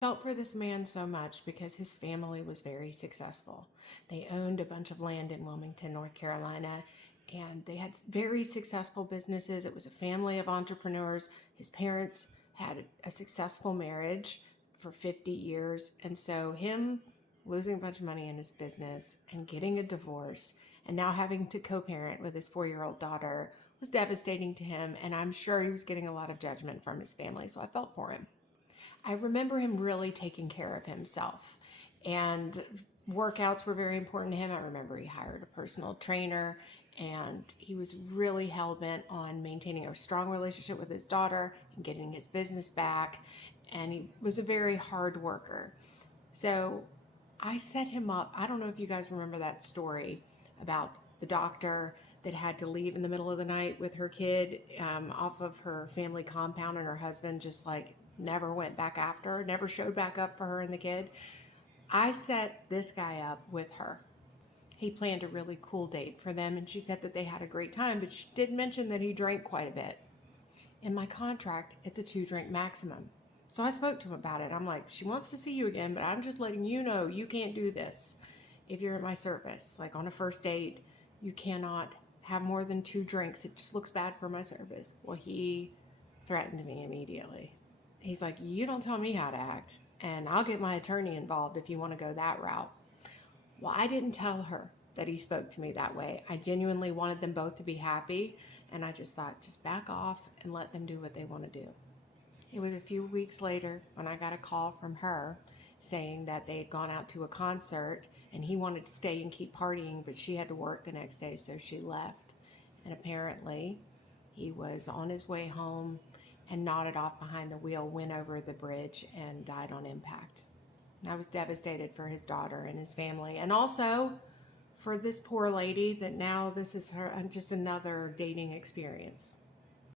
Felt for this man so much because his family was very successful. They owned a bunch of land in Wilmington, North Carolina, and they had very successful businesses. It was a family of entrepreneurs. His parents had a successful marriage for 50 years. And so, him losing a bunch of money in his business and getting a divorce and now having to co parent with his 4-year-old daughter was devastating to him. And I'm sure he was getting a lot of judgment from his family. So, I felt for him. I remember him really taking care of himself, and workouts were very important to him. I remember he hired a personal trainer, and he was really hell bent on maintaining a strong relationship with his daughter and getting his business back. And he was a very hard worker. So I set him up. I don't know if you guys remember that story about the doctor that had to leave in the middle of the night with her kid off of her family compound, and her husband just like never went back after her, never showed back up for her and the kid. I set this guy up with her. He planned a really cool date for them, and she said that they had a great time, but she did mention that he drank quite a bit. In my contract, it's a 2-drink maximum. So I spoke to him about it. I'm like, she wants to see you again, but I'm just letting you know you can't do this if you're at my service. Like on a first date, you cannot have more than 2 drinks. It just looks bad for my service. Well, he threatened me immediately. He's like, you don't tell me how to act, and I'll get my attorney involved if you want to go that route. Well, I didn't tell her that he spoke to me that way. I genuinely wanted them both to be happy, and I just thought, just back off and let them do what they want to do. It was a few weeks later when I got a call from her saying that they had gone out to a concert and he wanted to stay and keep partying, but she had to work the next day, so she left. And apparently, he was on his way home and nodded off behind the wheel, went over the bridge, and died on impact. I was devastated for his daughter and his family, and also for this poor lady that now this is her just another dating experience.